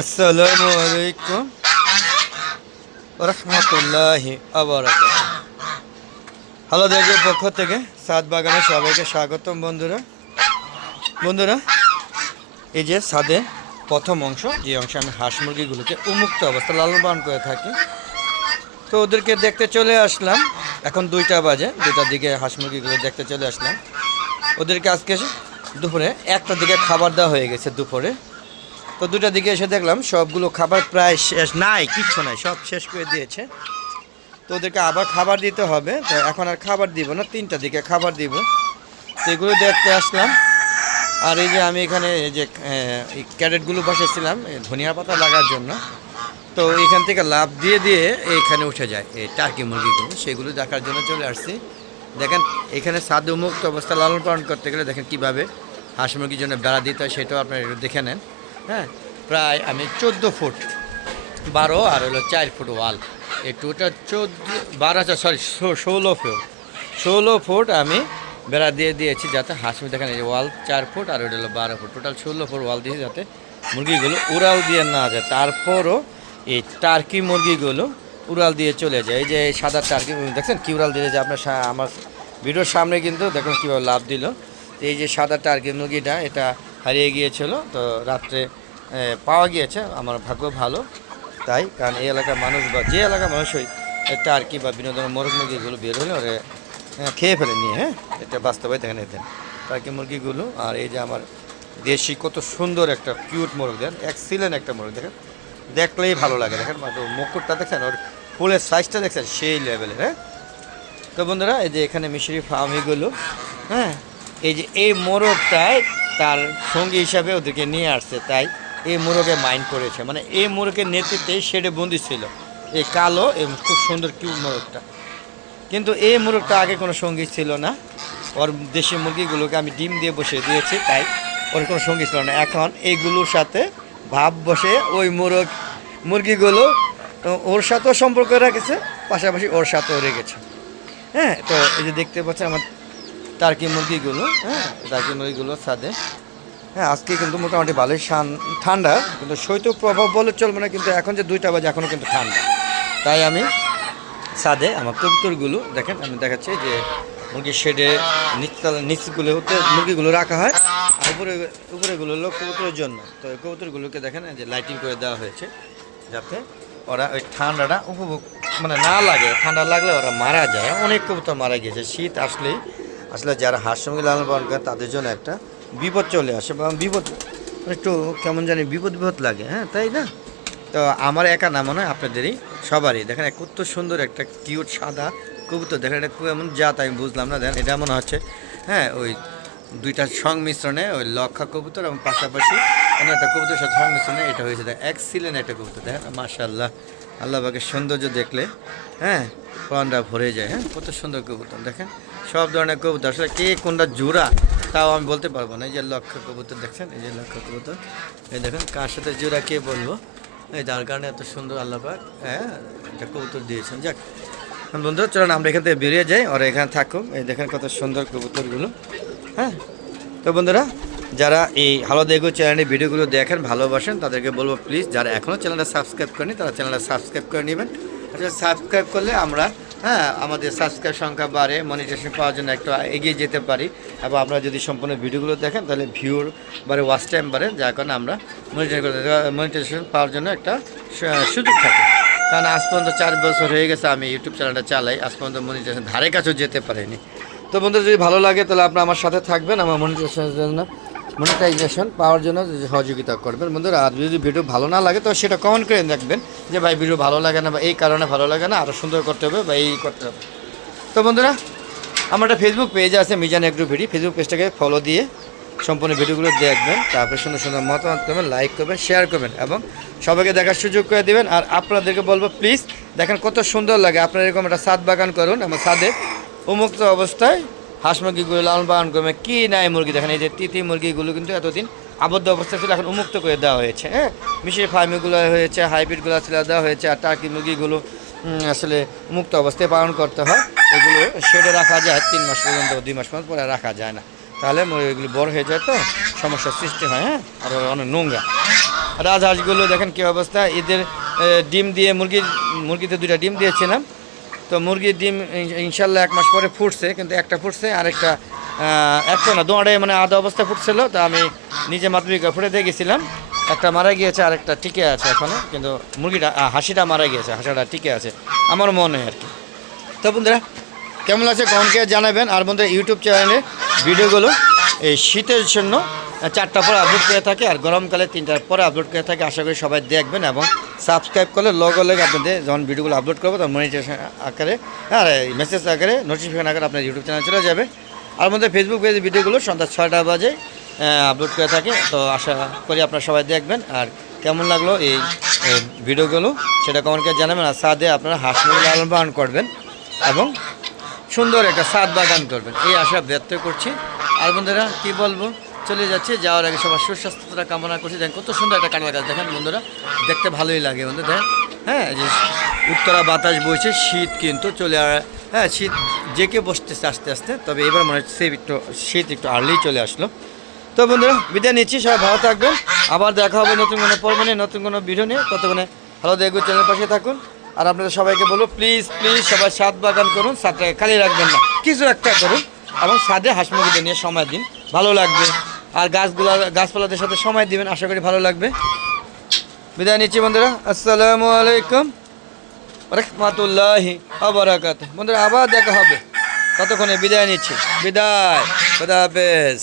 আসসালামু আলাইকুম রহমতুল্লাহি আবরাকাতুহু। হ্যালো দেখবের পক্ষ থেকে সাদ বাগানে সবাইকে স্বাগতম। বন্ধুরা এই যে ছাদের প্রথম অংশ, যে অংশে আমি হাঁস মুরগিগুলোকে উন্মুক্ত অবস্থা লালন পালন করে থাকি, তো ওদেরকে দেখতে চলে আসলাম। এখন 2টা বাজে, 2টার দিকে হাঁস মুরগিগুলো দেখতে চলে আসলাম। ওদেরকে আজকে দুপুরে 1টার দিকে খাবার দেওয়া হয়ে গেছে দুপুরে। তো 2টার দিকে এসে দেখলাম সবগুলো খাবার প্রায় শেষ, নাই কিচ্ছু নাই, সব শেষ করে দিয়েছে। তো ওদেরকে আবার খাবার দিতে হবে। তো এখন আর খাবার দিব না, 3টার দিকে খাবার দিব। তো এগুলো দেখতে আসলাম। আর এই যে আমি এখানে এই যে এই ক্যারেটগুলো বসেছিলাম ধনিয়া পাতা লাগার জন্য, তো এখান থেকে লাফ দিয়ে দিয়ে এইখানে উঠে যায় এই টার্কি মুরগিগুলো, সেগুলো দেখার জন্য চলে আসছি। দেখেন এখানে ছাদ মুক্ত অবস্থা লালন পালন করতে গেলে দেখেন কীভাবে হাঁস মুরগির জন্য বেড়া দিতে হয়, সেটাও আপনারা একটু দেখে নেন। হ্যাঁ, প্রায় আমি 14 ফুট 12 আর হলো 4 ফুট ওয়াল, এই টোটাল 16 ফুট আমি বেড়া দিয়ে দিয়েছি, যাতে হাঁস মুরগি দেখেন এই ওয়াল 4 ফুট আর ওটা হলো 12 ফুট, টোটাল 16 ফুট ওয়াল দিয়েছি, যাতে মুরগিগুলো উড়াল দিয়ে না যায়। তারপরও এই টার্কি মুরগিগুলো উড়াল দিয়ে চলে যায়। এই যে এই সাদা টার্কি দেখছেন কি উড়াল দিয়ে, যে আপনার আমার ভিডিওর সামনে কিন্তু দেখুন কীভাবে লাভ দিল। তো এই যে সাদা টার্কি মুরগিটা, এটা হারিয়ে গিয়েছিল, তো রাত্রে পাওয়া গিয়েছে। আমার ভাগ্য ভালো তাই, কারণ এই এলাকার মানুষ বা যে এলাকার মানুষই টার্কি বা বিনোদনের মোরগ মুরগিগুলো বের হলে ওরে খেয়ে ফেলে নিয়ে। হ্যাঁ, এটা বাস্তবে দেখেন এতেন টার্কি মুরগিগুলো। আর এই যে আমার দেশি কত সুন্দর একটা কিউট মোরগ, দেখেন এক্সিলেন্ট একটা মোরগ, দেখেন দেখলেই ভালো লাগে। দেখেন মুকুটটা দেখছেন, ওর ফুলের সাইজটা দেখছেন সেই লেভেলের। হ্যাঁ, তো বন্ধুরা এই যে এখানে মিশরি ফার্মিগুলো, হ্যাঁ, এই যে এই মোরগটায় তার সঙ্গী হিসাবে ওদেরকে নিয়ে আসছে, তাই এই মোরগে মাইন্ড করেছে। মানে এই মোরগের নেতৃত্বে শেডে বন্দি ছিল এই কালো এবং খুব সুন্দর কিউট মোরগটা। কিন্তু এই মোরগটা আগে কোনো সঙ্গী ছিল না। ওর দেশি মুরগিগুলোকে আমি ডিম দিয়ে বসিয়ে দিয়েছি, তাই ওর কোনো সঙ্গী ছিল না। এখন এইগুলোর সাথে ভাব বসে ওই মুরগিগুলো ওর সাথেও সম্পর্ক রেখেছে, পাশাপাশি ওর সাথেও রেখেছে। হ্যাঁ, তো এই যে দেখতে পাচ্ছেন আমার টার্কি মুরগিগুলো, হ্যাঁ টার্কি মুরগিগুলোর সাথে, হ্যাঁ আজকে কিন্তু মোটামুটি ভালোই ঠান্ডা, কিন্তু শৈত্য প্রভাব বলে চলবে না। কিন্তু এখন যে 2টা বাজে এখনও কিন্তু ঠান্ডা, তাই আমি ছাদে আমার কবুতরগুলো দেখেন আমি দেখাচ্ছি যে মুরগির শেডে নিচগুলোতে মুরগিগুলো রাখা হয়, আর উপরেগুলো হলো কবুতরের জন্য। তো কবুতরগুলোকে দেখেন যে লাইটিং করে দেওয়া হয়েছে, যাতে ওরা ওই ঠান্ডাটা উপভোগ মানে না লাগে। ঠান্ডা লাগলে ওরা মারা যায়, অনেক কবুতর মারা গিয়েছে। শীত আসলে যারা হাঁস মুরগি লালন পালন করে তাদের জন্য একটা বিপদ চলে আসে, বা বিপদ একটু কেমন জানি বিপদ লাগে। হ্যাঁ, তাই না? তো আমার একা না, মনে হয় আপনাদেরই সবারই। দেখেন কত সুন্দর একটা কিউট সাদা কবুতর, দেখেন এটা কেমন জাত আমি বুঝলাম না। দেখেন এটা মনে হচ্ছে হ্যাঁ ওই 2টার সংমিশ্রণে ওই লক্ষা কবুতর এবং পাশাপাশি অন্য একটা কবুতরের সাথে সংমিশ্রণে এটা হয়েছে। দেখেন এক্সিলেন্ট একটা কবুতর, দেখেন মাশাআল্লাহ, আল্লাহ পাকের সৌন্দর্য দেখলে হ্যাঁ প্রাণটা ভরে যায়। হ্যাঁ, কত সুন্দর কবুতর, দেখেন সব ধরনের কবুতর। আসলে কে কোনটা জোড়া তাও আমি বলতে পারবো না। এই যে লক্ষা কবুতর দেখছেন, এই যে লক্ষা কবুতর, এই দেখেন কার সাথে জোড়া কে বলবো, এই যার কারণে এত সুন্দর আল্লাহ পাক হ্যাঁ একটা কবুতর দিয়েছেন। যাক বন্ধুরা, চলেন আমরা এখান থেকে বেরিয়ে যাই, ওরা এখানে থাকুক। এই দেখেন কত সুন্দর কবুতরগুলো। হ্যাঁ, তো বন্ধুরা যারা এই হ্যালো দেখো চ্যানেলের ভিডিওগুলো দেখেন ভালোবাসেন, তাদেরকে বলবো প্লিজ যারা এখনও চ্যানেলটা সাবস্ক্রাইব করেনি তারা চ্যানেলটা সাবস্ক্রাইব করে নেবেন। আসলে সাবস্ক্রাইব করলে আমরা হ্যাঁ আমাদের সাবস্ক্রাইব সংখ্যা বাড়ে, মনিটাইজেশন পাওয়ার জন্য একটু এগিয়ে যেতে পারি। এবং আপনারা যদি সম্পূর্ণ ভিডিওগুলো দেখেন তাহলে ভিউর বাড়ে, ওয়াচ টাইম বাড়ে, যার কারণে আমরা মনিটাইজেশন পাওয়ার জন্য একটা সুযোগ থাকে। কারণ আজ পর্যন্ত 4 বছর হয়ে গেছে আমি ইউটিউব চ্যানেলটা চালাই, আজ পর্যন্ত মনিটাইজেশন ধারে কাছেও যেতে পারিনি। তো বন্ধুরা যদি ভালো লাগে তাহলে আপনারা আমার সাথে থাকবেন, আমার মনিটাইজেশন পাওয়ার জন্য সহযোগিতা করবেন বন্ধুরা। আর যদি ভিডিও ভালো না লাগে তো সেটা কমেন্ট করে দেখবেন যে ভাই ভিডিও ভালো লাগে না, বা এই কারণে ভালো লাগে না, আরও সুন্দর করতে হবে বা এই করতে হবে। তো বন্ধুরা আমার একটা ফেসবুক পেজ আছে মিজান এগ্রো ভিডি, ফেসবুক পেজটাকে ফলো দিয়ে সম্পূর্ণ ভিডিওগুলো দেখবেন, তারপরে সুন্দর সুন্দর মতামত করবেন, লাইক করবেন, শেয়ার করবেন এবং সবাইকে দেখার সুযোগ করে দেবেন। আর আপনাদেরকে বলবো প্লিজ দেখেন কত সুন্দর লাগে, আপনারা এরকম একটা ছাদ বাগান করুন। আমার ছাদে উন্মুক্ত অবস্থায় হাঁস মুরগিগুলো লালন পালন করবেন। কি নাই মুরগি দেখেন, এই যে তিতি মুরগিগুলো কিন্তু এতদিন আবদ্ধ অবস্থা ছিল, এখন উন্মুক্ত করে দেওয়া হয়েছে। হ্যাঁ, মিশরি ফার্মিগুলো হয়েছে, হাইব্রিডগুলো ছিল দেওয়া হয়েছে। আর টার্কি মুরগিগুলো আসলে মুক্ত অবস্থায় পালন করতে হয়, এগুলো শেডে রাখা যায় 3 মাস পর্যন্ত, 2 মাস পর্যন্ত পরে রাখা যায় না, তাহলে এগুলো বড় হয়ে যায়, তো সমস্যার সৃষ্টি হয়। হ্যাঁ, আর অনেক নোংরা। রাজহাঁসগুলো দেখেন কী অবস্থা। এদের ডিম দিয়ে মুরগিতে 2টা ডিম দিয়েছিলাম। তো মুরগির ডিম ইনশাল্লাহ 1 মাস পরে ফুটছে, কিন্তু একটা ফুটছে, আরেকটা একটা না, দুটাই মানে আধা অবস্থা ফুটছিল। তো আমি নিজে মাধ্যমিক ফুটে দিয়ে গেছিলাম, একটা মারা গিয়েছে, আরেকটা টিকে আছে এখনও, কিন্তু মুরগিটা হাসিটা মারা গিয়েছে, হাঁসাটা টিকে আছে আমার মনে হয় আর কি। তো বন্ধুরা কেমন লাগছে কমেন্টকে জানাবেন। আর বন্ধুরা ইউটিউব চ্যানেলে ভিডিওগুলো এই শীতের জন্য 4টার পরে আপলোড করে থাকে, আর গরমকালে 3টার পরে আপলোড করে থাকে। আশা করি সবাই দেখবেন এবং সাবস্ক্রাইব করলে লগে আপনাদের যখন ভিডিওগুলো আপলোড করবো তখন মনিটাইজেশন আকারে, হ্যাঁ মেসেজ আকারে, নোটিফিকেশন আকারে আপনার ইউটিউব চ্যানেল চলে যাবে। আর মধ্যে ফেসবুক পেজে ভিডিওগুলো সন্ধ্যা 6টা বাজে আপলোড করে থাকে। তো আশা করি আপনারা সবাই দেখবেন। আর কেমন লাগলো এই ভিডিওগুলো সেটা কমেন্টকে জানাবেন। আর ছাদে আপনারা হাঁস মুরগি লালন পালন করবেন এবং সুন্দর একটা ছাদ বাগান করবেন, এই আশা ব্যক্ত করছি। আর বন্ধুরা কী বলবো, চলে যাচ্ছে, যাওয়ার আগে সবার সুস্বাস্থ্যতা কামনা করছি। দেখেন কত সুন্দর একটা কাঁঠাল গাছ, দেখেন বন্ধুরা, দেখতে ভালোই লাগে বন্ধু। দেখেন হ্যাঁ, যে উত্তরা বাতাস বইছে, শীত কিন্তু চলে হ্যাঁ শীত জেকে বসতেছে আস্তে আস্তে। তবে এবার মনে হচ্ছে শীত একটু আর্লি চলে আসলো। তো বন্ধুরা বিদায় নিচ্ছি, সবাই ভালো থাকবেন। আবার দেখা হবে নতুন কোনো পর্ব নিয়ে, নতুন কোনো ভিডিও নিয়ে। ততক্ষণে ভালো দেখবো, চ্যানেল পাশে থাকুন। আর আপনাদের সবাইকে বলবো প্লিজ সবাই ছাদ বাগান করুন, ছাদটাকে খালি রাখবেন না, কিছু একটা করুন এবং ছাদে হাঁস মুরগিদের নিয়ে সময় দিন, ভালো লাগবে। আর গাছপালাদের সাথে সময় দিবেন, আশা করি ভালো লাগবে। বিদায় নিচ্ছি বন্ধুরা, আসসালামু আলাইকুম রাহমাতুল্লাহি ওয়া বারাকাতুহু। বন্ধুরা আবার দেখা হবে, ততক্ষণে বিদায় নিচ্ছি, বিদায়, খোদা হাফেজ।